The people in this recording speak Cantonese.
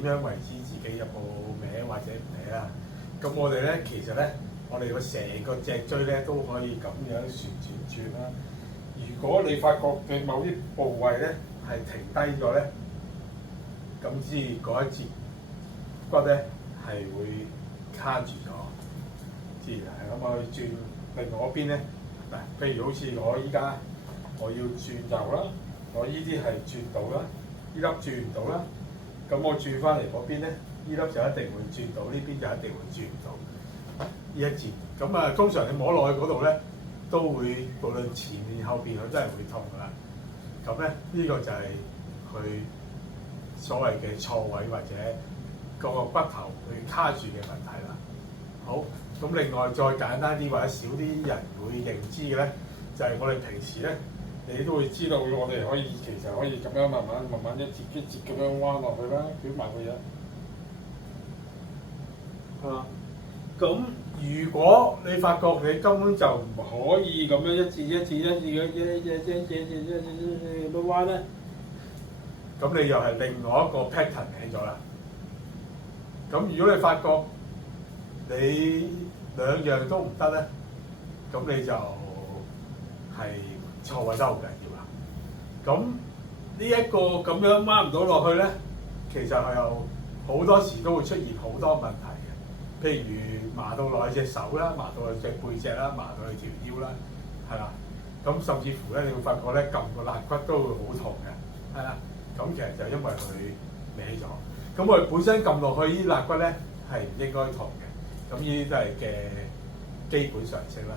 點樣為之自己有冇歪或者唔歪啦。咁我哋咧其實咧，我哋個成個脊椎咧都可以咁樣轉啦。如果你發覺嘅某啲部位咧係停低咗咧，咁知嗰一節骨咧係會卡住咗。知啦，咁我轉另外一邊咧，嗱，譬如好似我依家我要轉右啦，我依啲係轉到啦，依粒轉唔到啦，咁我轉翻嚟嗰邊咧，依粒就一定會轉到，呢邊就一定會轉唔到。呢一節，咁啊，通常你摸落去嗰度咧，都會無論前面後邊，佢都係會痛噶啦。咁咧，呢個就係佢所謂嘅錯位或者個骨頭去卡住嘅問題啦。好，咁另外再簡單啲或者少啲人會認知嘅咧，就係我哋平時咧，你都會知道我哋其實可以咁樣慢慢一節一節咁樣彎落去啦，捲埋佢嘢。啊，咁如果你發覺你根本就唔可以咁樣一節一節咁彎咧，咁你又係另外一個 pattern 起咗啦。咁如果你發覺你兩樣都唔得咧，咁你就係錯位得好緊要啦。咁呢一個咁樣彎唔到落去咧，其實係有好多時都會出現好多問題嘅，譬如麻到落去隻手啦，麻到落去隻背脊啦，麻到去條腰啦，係啦。咁甚至乎咧，你會發覺咧，撳個肋骨都會好痛嘅，係啦。咁其實就因為佢歪咗。咁我哋本身撳落去呢啲肋骨咧係唔應該痛嘅。咁呢啲都係嘅基本常識啦。